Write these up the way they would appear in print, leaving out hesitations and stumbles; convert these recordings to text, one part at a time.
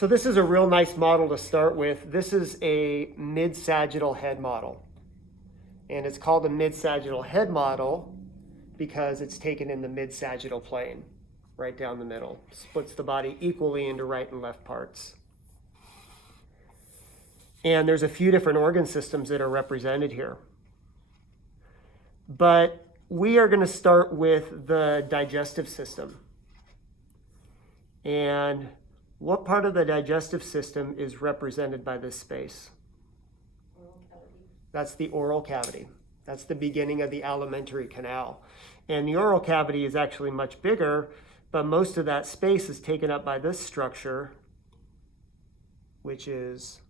So this is a real nice model to start with. This is a mid-sagittal head model. And it's called a mid-sagittal head model because it's taken in the mid-sagittal plane, right down the middle. Splits the body equally into right and left parts. And there's a few different organ systems that are represented here. But we are going to start with the digestive system. And what part of the digestive system is represented by this space? Oral cavity. That's the oral cavity. That's the beginning of the alimentary canal. And the oral cavity is actually much bigger, but most of that space is taken up by this structure, which is,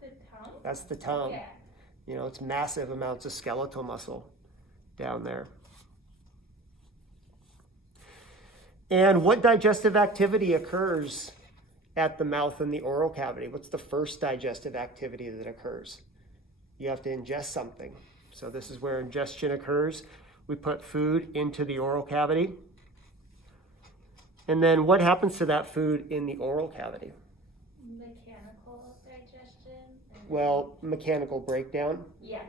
The tongue? that's the tongue. Yeah. You know, it's massive amounts of skeletal muscle down there. And what digestive activity occurs at the mouth and the oral cavity? What's the first digestive activity that occurs? You have to ingest something. So this is where ingestion occurs. We put food into the oral cavity. And then what happens to that food in the oral cavity? Mechanical digestion. Well, mechanical breakdown. Yes.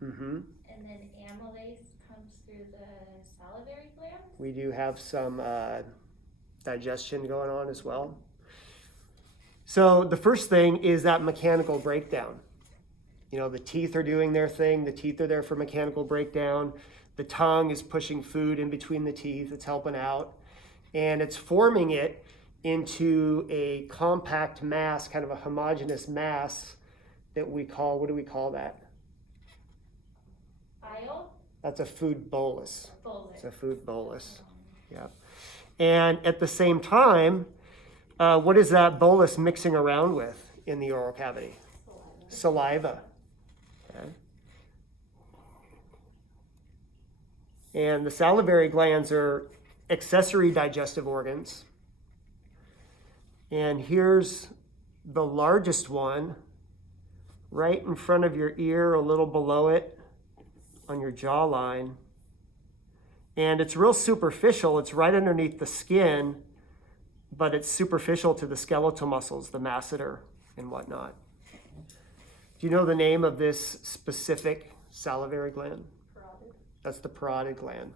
Mm-hmm. And then amylase comes through the salivary glands. We do have some digestion going on as well. So the first thing is that mechanical breakdown. You know, the teeth are doing their thing. The teeth are there for mechanical breakdown. The tongue is pushing food in between the teeth. It's helping out. And it's forming it into a compact mass, kind of a homogeneous mass that we call, what do we call that? Bile. That's a food bolus. Bolus. It's a food bolus. Yeah. And at the same time, what is that bolus mixing around with in the oral cavity? Saliva. Okay. And the salivary glands are accessory digestive organs. And here's the largest one right in front of your ear, a little below it on your jawline. And it's real superficial. It's right underneath the skin, but it's superficial to the skeletal muscles, the masseter and whatnot. Do you know the name of this specific salivary gland? Parotid. That's the parotid gland.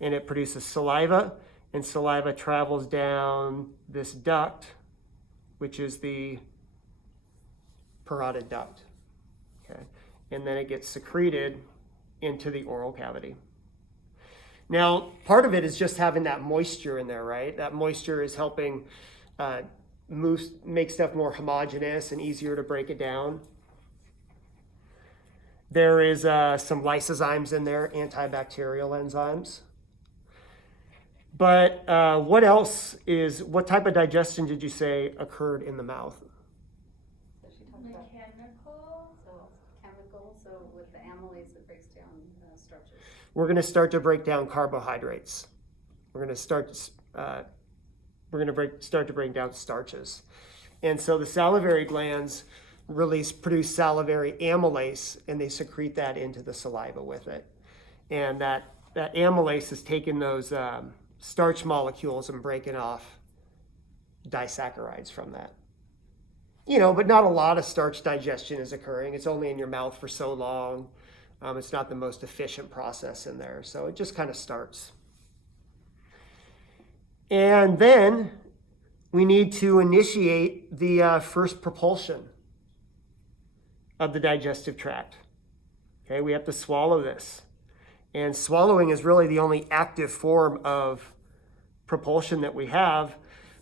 And it produces saliva, and saliva travels down this duct, which is the parotid duct. Okay. And then it gets secreted into the oral cavity. Now, part of it is just having that moisture in there, right? That moisture is helping make stuff more homogeneous and easier to break it down. There is some lysozymes in there, antibacterial enzymes. But what type of digestion did you say occurred in the mouth? So she talked about Mechanical. chemical, so with the amylase it breaks down starches. We're going to start to break down carbohydrates. We're going to start to break down starches. And so the salivary glands produce salivary amylase, and they secrete that into the saliva with it. And that amylase is taking those starch molecules and breaking off disaccharides from that. You know, but not a lot of starch digestion is occurring. It's only in your mouth for so long. It's not the most efficient process in there. So it just kind of starts. And then we need to initiate the first propulsion of the digestive tract. Okay, we have to swallow this. And swallowing is really the only active form of propulsion that we have.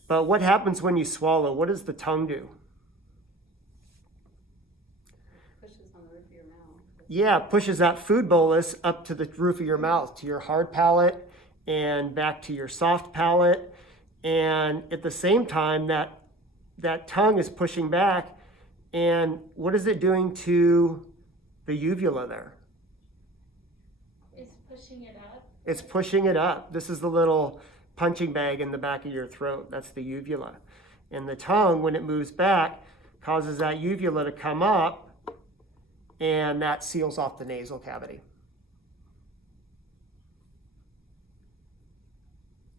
But what happens when you swallow? What does the tongue do? Pushes on the roof of your mouth. Yeah, it pushes that food bolus up to the roof of your mouth, to your hard palate and back to your soft palate. And at the same time, that tongue is pushing back. And what is it doing to the uvula there? It's pushing it up. It's pushing it up. This is the little punching bag in the back of your throat. That's the uvula. And the tongue, when it moves back, causes that uvula to come up, and that seals off the nasal cavity.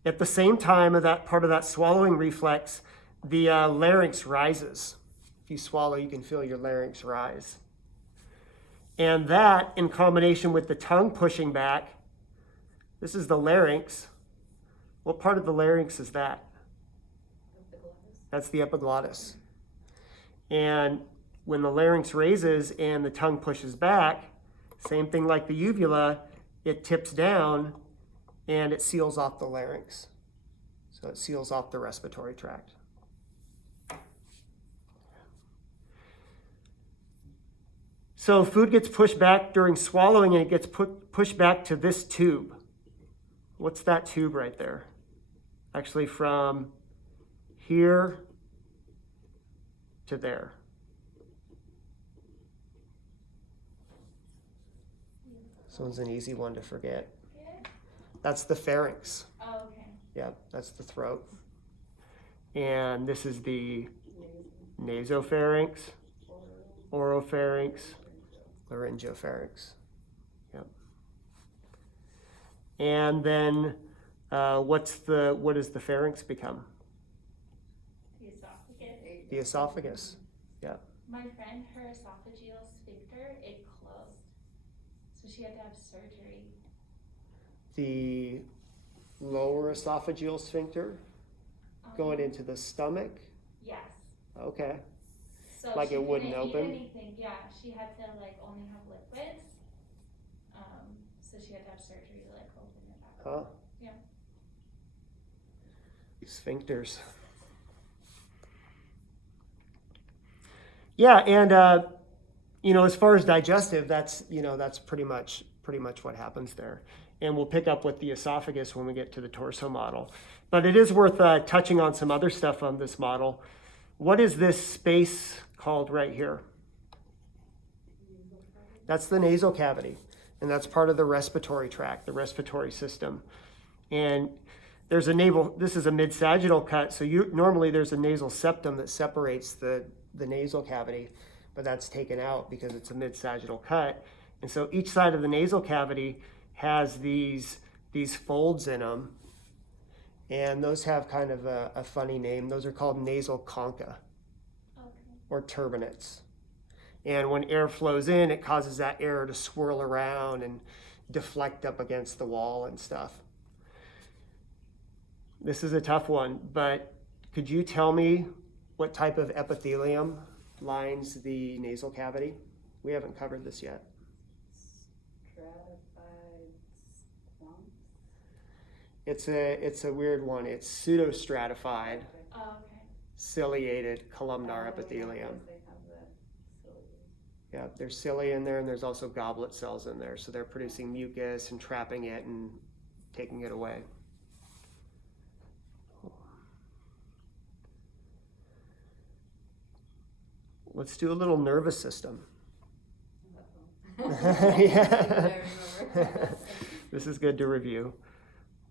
At the same time of that part of that swallowing reflex, the larynx rises. If you swallow, you can feel your larynx rise. And that, in combination with the tongue pushing back, this is the larynx. What part of the larynx is that? That's the epiglottis. And when the larynx raises and the tongue pushes back, same thing like the uvula, it tips down and it seals off the larynx. So it seals off the respiratory tract. So food gets pushed back during swallowing and it gets pushed back to this tube. What's that tube right there? Actually from here to there. This one's an easy one to forget. That's the pharynx. Oh, okay. Yep, that's the throat. And this is the nasopharynx, oropharynx, laryngopharynx. Yep. And then what does the pharynx become? The esophagus. The esophagus. Yep. My friend, her esophageal sphincter, it closed. So she had to have surgery. The lower esophageal sphincter going into the stomach. Yes. Okay. So Like she it wouldn't couldn't eat open? anything. Yeah, she had to like only have liquids. So she had to have surgery to like open it back. Huh? Yeah. Sphincters. Yeah, and as far as digestive, that's pretty much what happens there. And we'll pick up with the esophagus when we get to the torso model. But it is worth touching on some other stuff on this model. What is this space called right here? That's the nasal cavity, and that's part of the respiratory tract, the respiratory system. And this is a mid-sagittal cut, so normally there's a nasal septum that separates the nasal cavity, but that's taken out because it's a mid-sagittal cut. And so each side of the nasal cavity has these folds in them, and those have kind of a funny name. Those are called nasal concha or turbinates. And when air flows in, it causes that air to swirl around and deflect up against the wall and stuff. This is a tough one, but could you tell me what type of epithelium lines the nasal cavity? We haven't covered this yet. Stratified swamp. It's a weird one. It's pseudostratified, Oh, okay. ciliated columnar epithelium. They have the cilia. Yeah, there's cilia in there, and there's also goblet cells in there. So they're producing mucus and trapping it and taking it away. Let's do a little nervous system. Yeah. This is good to review.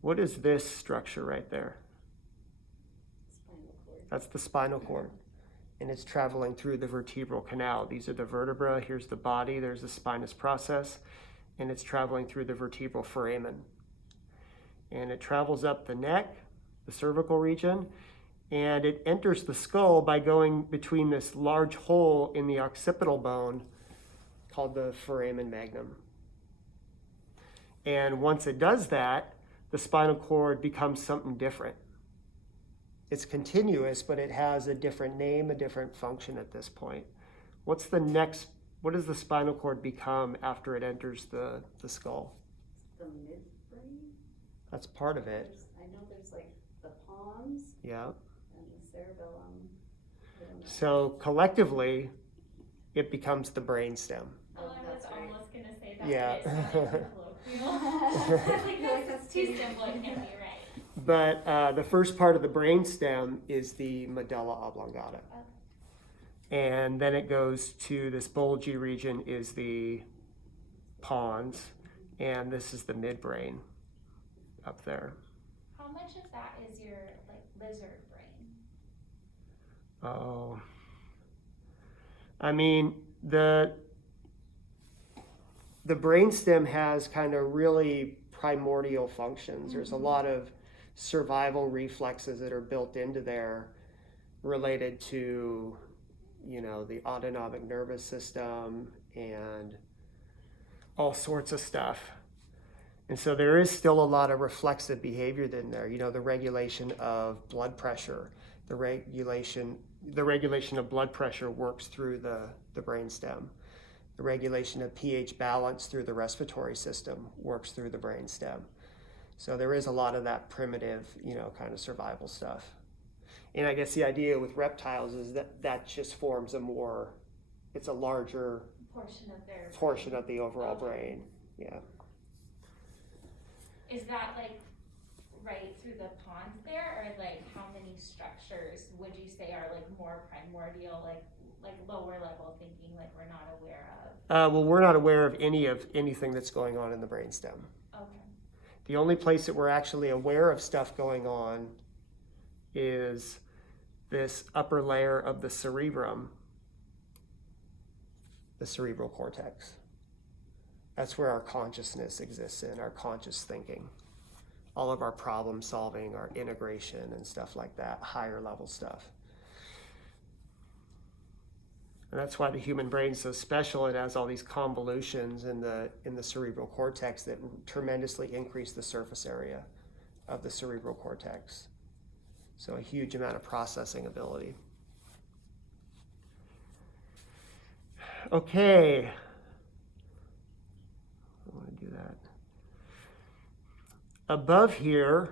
What is this structure right there? Spinal cord. That's the spinal cord. And it's traveling through the vertebral canal. These are the vertebra. Here's the body. There's the spinous process. And it's traveling through the vertebral foramen. And it travels up the neck, the cervical region, and it enters the skull by going between this large hole in the occipital bone called the foramen magnum. And once it does that, the spinal cord becomes something different. It's continuous, but it has a different name, a different function at this point. What does the spinal cord become after it enters the skull? The midbrain? That's part of it. I know there's like the pons Yeah. and the cerebellum. I don't know. So collectively, it becomes the brainstem. Oh, I was that's right. almost gonna say that. Yeah. But it sounded too colloquial. Like that's too simple. It can't be right. But the first part of the brainstem is the medulla oblongata. And then it goes to this bulgy region is the pons, and this is the midbrain up there. How much of that is your like lizard brain? Oh, I mean, the brainstem has kind of really primordial functions. There's a lot of survival reflexes that are built into there related to, the autonomic nervous system and all sorts of stuff. And so there is still a lot of reflexive behavior in there, the regulation of blood pressure. The regulation of blood pressure works through the brainstem. The regulation of pH balance through the respiratory system works through the brainstem. So there is a lot of that primitive, kind of survival stuff. And I guess the idea with reptiles is that just forms it's a larger portion of the overall brain. Yeah. Is that like right through the pons there, or like how many structures would you say are like more primordial, like lower level thinking, like we're not aware of? Well, we're not aware of anything that's going on in the brainstem. Okay. The only place that we're actually aware of stuff going on is this upper layer of the cerebrum, the cerebral cortex. That's where our consciousness exists in, our conscious thinking. All of our problem solving, our integration and stuff like that, higher level stuff. And that's why the human brain is so special. It has all these convolutions in the cerebral cortex that tremendously increase the surface area of the cerebral cortex. So a huge amount of processing ability. Okay. I want to do that. Above here,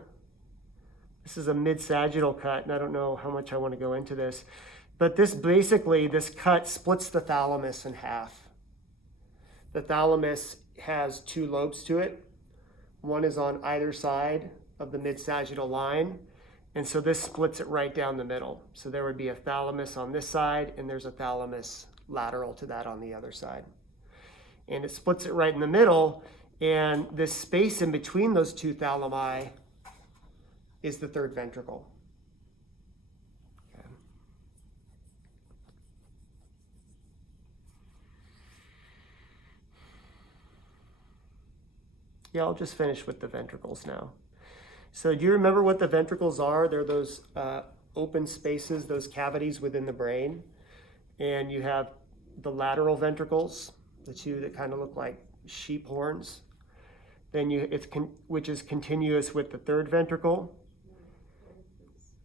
this is a mid-sagittal cut, and I don't know how much I want to go into this, but this cut splits the thalamus in half. The thalamus has two lobes to it. One is on either side of the mid-sagittal line, and so this splits it right down the middle. So there would be a thalamus on this side, and there's a thalamus lateral to that on the other side. And it splits it right in the middle, and this space in between those two thalami is the third ventricle. Okay. Yeah, I'll just finish with the ventricles now. So do you remember what the ventricles are? They're those open spaces, those cavities within the brain. And you have the lateral ventricles, the two that kind of look like sheep horns. Then which is continuous with the third ventricle,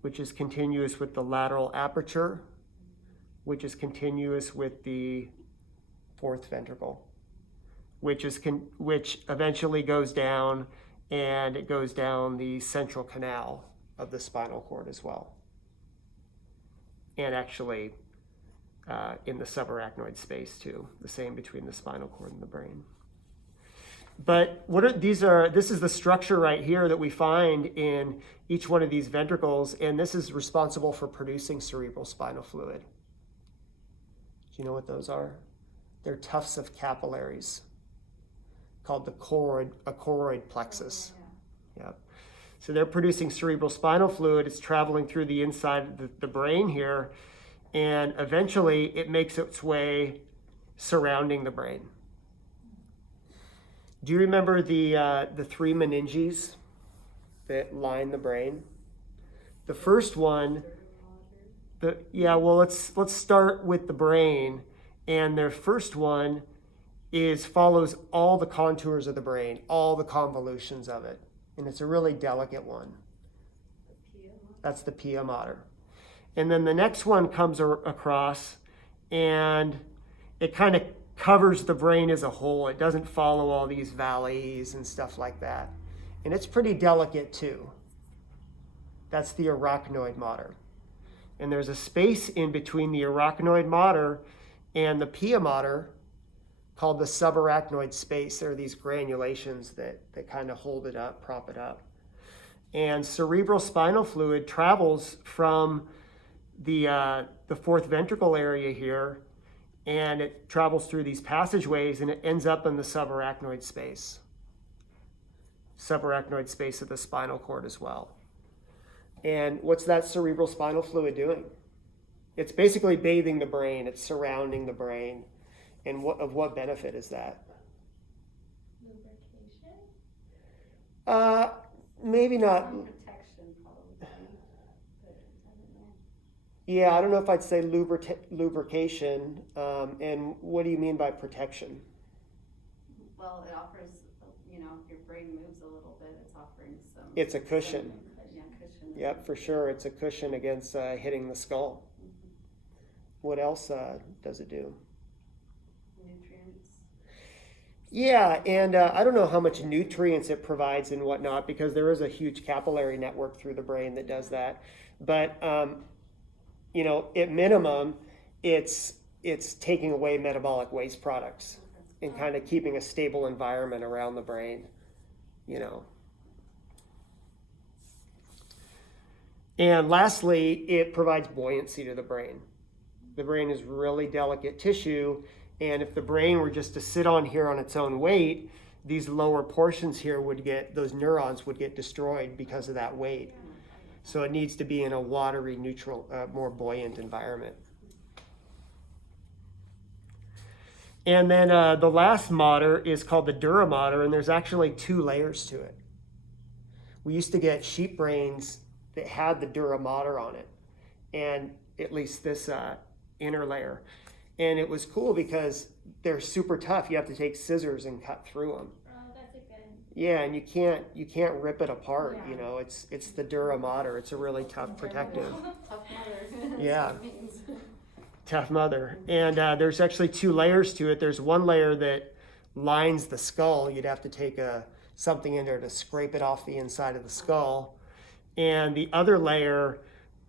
which is continuous with the lateral aperture, which is continuous with the fourth ventricle, which eventually goes down, and it goes down the central canal of the spinal cord as well. And actually in the subarachnoid space too, the same between the spinal cord and the brain. But this is the structure right here that we find in each one of these ventricles, and this is responsible for producing cerebral spinal fluid. Do you know what those are? They're tufts of capillaries called a choroid plexus. Yep. So they're producing cerebral spinal fluid. It's traveling through the inside of the brain here, and eventually it makes its way surrounding the brain. Do you remember the three meninges that line the brain? The first one, let's start with the brain. And their first one follows all the contours of the brain, all the convolutions of it. And it's a really delicate one. That's the pia mater. And then the next one comes across, and it kind of covers the brain as a whole. It doesn't follow all these valleys and stuff like that. And it's pretty delicate too. That's the arachnoid mater. And there's a space in between the arachnoid mater and the pia mater called the subarachnoid space. There are these granulations that kind of hold it up, prop it up. And cerebral spinal fluid travels from the fourth ventricle area here, and it travels through these passageways, and it ends up in the subarachnoid space of the spinal cord as well. And what's that cerebral spinal fluid doing? It's basically bathing the brain. It's surrounding the brain. And of what benefit is that? Lubrication? Maybe not. Some protection, probably. But I don't know. Yeah, I don't know if I'd say lubrication. And what do you mean by protection? Well, it offers, you know, if your brain moves a little bit, it's offering some. It's a cushion. Yeah, cushion. Yep, for sure. It's a cushion against hitting the skull. What else does it do? Nutrients. Yeah, and I don't know how much nutrients it provides and whatnot because there is a huge capillary network through the brain that does that. But you know, at minimum, it's taking away metabolic waste products and kind of keeping a stable environment around the brain. You know. And lastly, it provides buoyancy to the brain. The brain is really delicate tissue, and if the brain were just to sit on here on its own weight, these lower portions here those neurons would get destroyed because of that weight. So it needs to be in a watery, neutral, more buoyant environment. And then the last motor is called the dura mater, and there's actually 2 layers to it. We used to get sheep brains that had the dura mater on it, and at least this inner layer. And it was cool because they're super tough. You have to take scissors and cut through them. Oh, that's a good. Yeah, and you can't rip it apart. Yeah. You know, it's the dura mater. It's a really tough protective. Tough mother. That's Yeah. what it means. Tough mother. And there's actually 2 layers to it. There's one layer that lines the skull. You'd have to take something in there to scrape it off the inside of the skull. And the other layer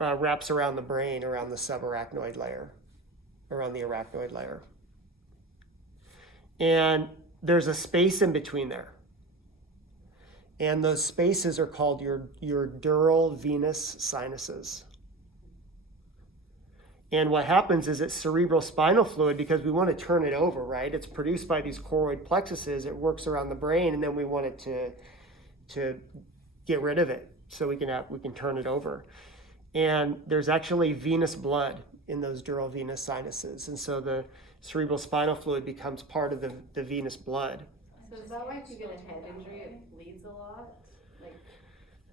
wraps around the brain, around the subarachnoid layer, around the arachnoid layer. And there's a space in between there. And those spaces are called your dural venous sinuses. And what happens is it's cerebral spinal fluid because we want to turn it over, right? It's produced by these choroid plexuses. It works around the brain, and then we want it to get rid of it so we can turn it over. And there's actually venous blood in those dural venous sinuses, and so the cerebral spinal fluid becomes part of the venous blood. So is that why if you get a head injury, it bleeds a lot? Like,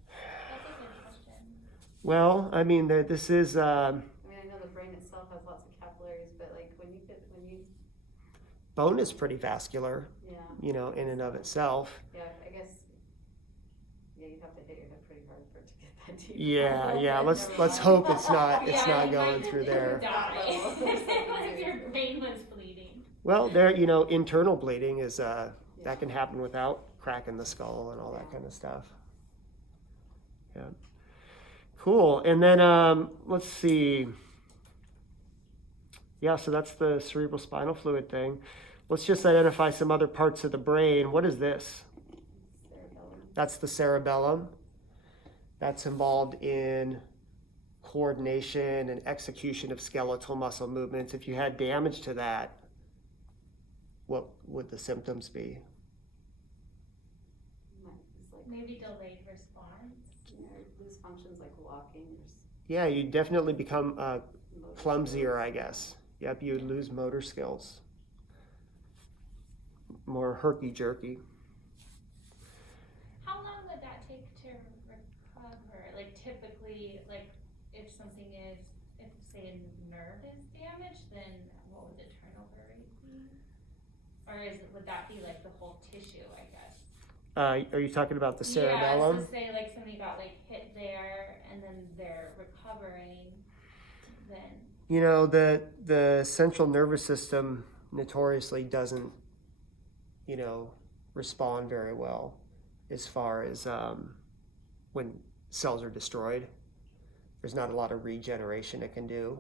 That's a good question. Well, I mean, this is. I mean, I know the brain itself has lots of capillaries, but like when you Bone is pretty vascular, yeah, you know, in and of itself. yeah, I guess, yeah, you'd have to hit your head pretty hard for it to get that deep. Yeah. Let's Never mind. hope it's not Yeah, you going might through there. Die. That level. If your brain was bleeding. Well, internal bleeding is that can happen without cracking the skull and all that kind of stuff. Yeah. Cool. And then let's see. Yeah, so that's the cerebral spinal fluid thing. Let's just identify some other parts of the brain. What is this? Cerebellum. That's the cerebellum. That's involved in coordination and execution of skeletal muscle movements. If you had damage to that, what would the symptoms be? It's like, Maybe delayed response. you know, lose functions like walking or Yeah, you definitely become motor clumsier, skills. I guess. Yep, you would lose motor skills. More herky-jerky. How long would that take to recover? Like typically, like if something is, if say a nerve is damaged, then what would the turnover rate be? Or would that be like the whole tissue, I guess? Are you talking about the cerebellum? Yeah, so say like somebody got like hit there and then they're recovering, then. You know, the central nervous system notoriously doesn't, respond very well as far as when cells are destroyed. There's not a lot of regeneration it can do.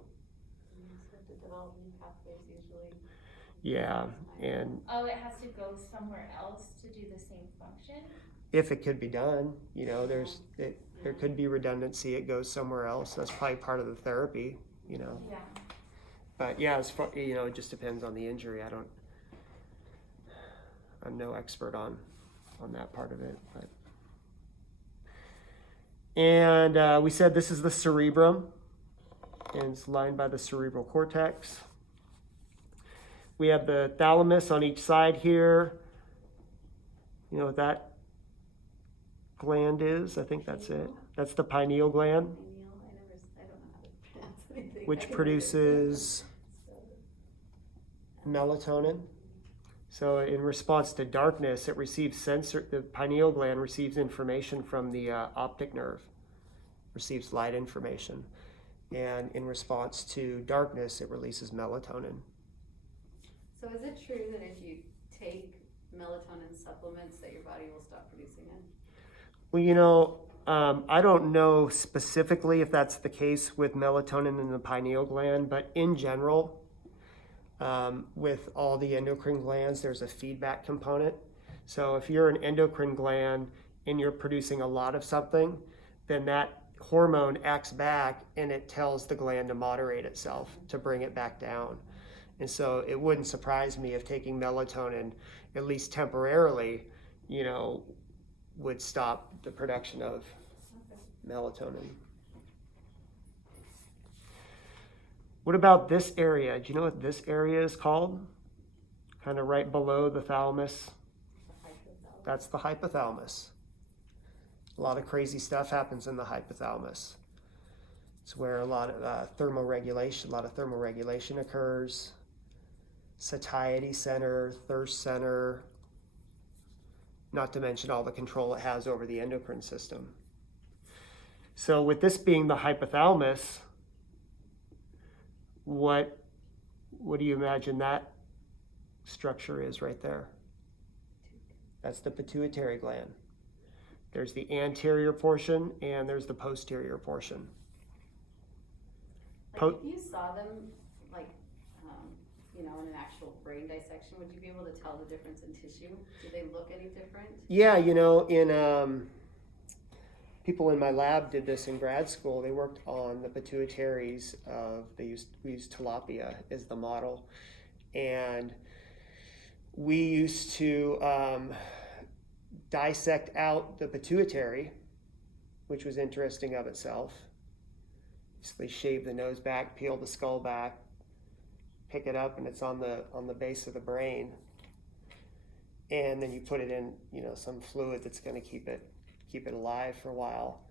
You just have to develop new pathways usually. Yeah, and Oh, it has to go somewhere else to do the same function? if it could be done, there could be redundancy. It goes somewhere else. That's probably part of the therapy, Yeah. But yeah, as far, it just depends on the injury. I'm no expert on that part of it, but. And we said this is the cerebrum, and it's lined by the cerebral cortex. We have the thalamus on each side here. You know what that gland is? I think that's it. That's the pineal gland. Pineal, I don't know how to pronounce anything. which produces melatonin. So in response to darkness, it receives the pineal gland receives information from the optic nerve, receives light information. And in response to darkness, it releases melatonin. So is it true that if you take melatonin supplements that your body will stop producing it? Well, I don't know specifically if that's the case with melatonin in the pineal gland, but in general, with all the endocrine glands, there's a feedback component. So if you're an endocrine gland and you're producing a lot of something, then that hormone acts back and it tells the gland to moderate itself, to bring it back down. And so it wouldn't surprise me if taking melatonin, at least temporarily, would stop the production of melatonin. What about this area? Do you know what this area is called? Kind of right below the thalamus. That's the hypothalamus. A lot of crazy stuff happens in the hypothalamus. It's where a lot of thermoregulation occurs. Satiety center, thirst center, not to mention all the control it has over the endocrine system. So with this being the hypothalamus, what do you imagine that structure is right there? That's the pituitary gland. There's the anterior portion and there's the posterior portion. Like if you saw them, like, in an actual brain dissection, would you be able to tell the difference in tissue? Do they look any different? Yeah, in people in my lab did this in grad school. They worked on the pituitaries we used tilapia as the model, and we used to dissect out the pituitary, which was interesting of itself. Basically shave the nose back, peel the skull back, pick it up, and it's on the base of the brain. And then you put it in, some fluid that's going to keep it alive for a while.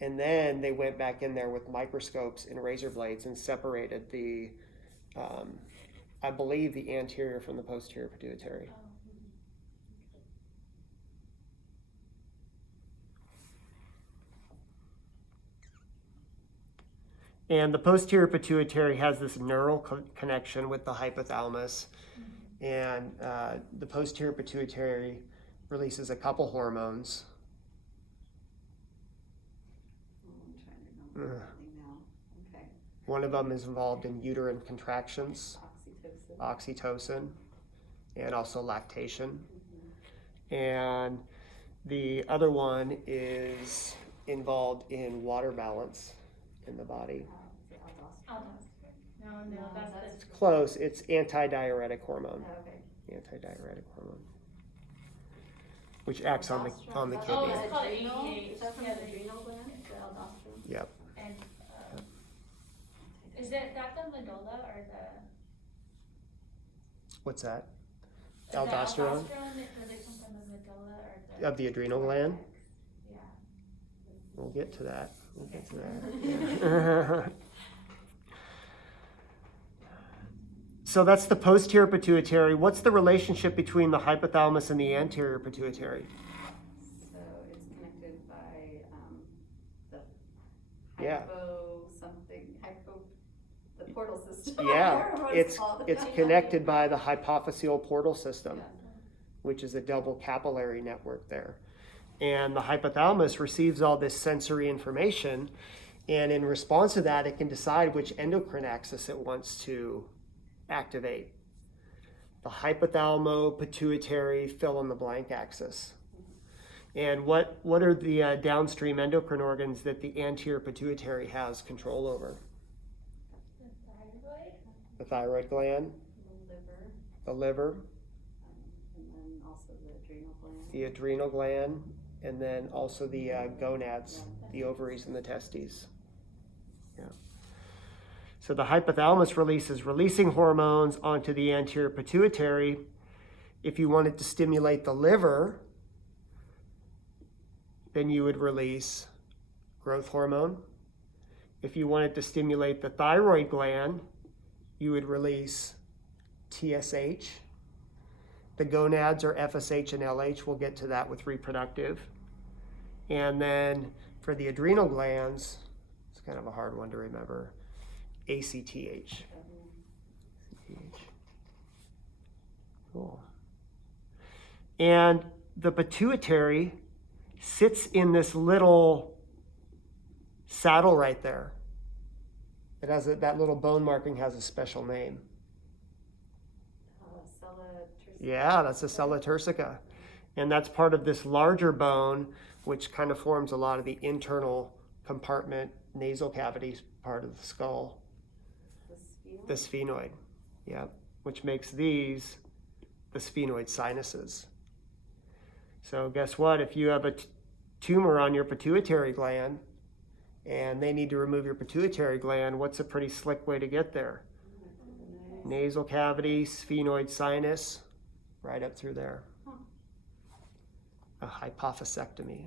And then they went back in there with microscopes and razor blades and separated the, I believe, the anterior from the posterior pituitary. And the posterior pituitary has this neural connection with the hypothalamus. And the posterior pituitary releases a couple hormones. I'm trying to remember everything now. Okay. One of them is involved in uterine contractions, oxytocin, and also lactation. And the other one is involved in water balance in the body. No, that's Close. It's antidiuretic hormone. Oh, okay. Antidiuretic hormone, which acts on the Aldosterone. Oh, kidney. it's called Adrenal? ADH. Is that from Yeah, the adrenal gland, the aldosterone? Yep. And is that the medulla or What's that? the Aldosterone? Does it come from the medulla or Of the adrenal gland? Yeah. We'll get to that. Yeah. So that's the posterior pituitary. What's the relationship between the hypothalamus and the anterior pituitary? So it's connected by the Yeah. the portal system. Yeah, What it's it's called. connected by the hypophyseal portal system, Yeah. which is a double capillary network there. And the hypothalamus receives all this sensory information, and in response to that, it can decide which endocrine axis it wants to activate. The hypothalamo-pituitary fill-in-the-blank axis. And what are the downstream endocrine organs that the anterior pituitary has control over? The thyroid? The thyroid gland, The liver, the liver, and then also the adrenal gland. the adrenal gland, and then also the gonads, the ovaries and the testes. Yeah. So the hypothalamus releasing hormones onto the anterior pituitary. If you wanted to stimulate the liver, then you would release growth hormone. if you wanted to stimulate the thyroid gland, you would release TSH. The gonads are FSH and LH. We'll get to that with reproductive. And then for the adrenal glands, it's kind of a hard one to remember, ACTH. Cool. And the pituitary sits in this little saddle right there. It has that little bone marking has a special name. Yeah, that's a sella turcica. And that's part of this larger bone, which kind of forms a lot of the internal compartment, nasal cavity part of the skull. The sphenoid, yeah, which makes these the sphenoid sinuses. So guess what? If you have a tumor on your pituitary gland and they need to remove your pituitary gland, what's a pretty slick way to get there? Nasal cavity, sphenoid sinus, right up through there. A hypophysectomy.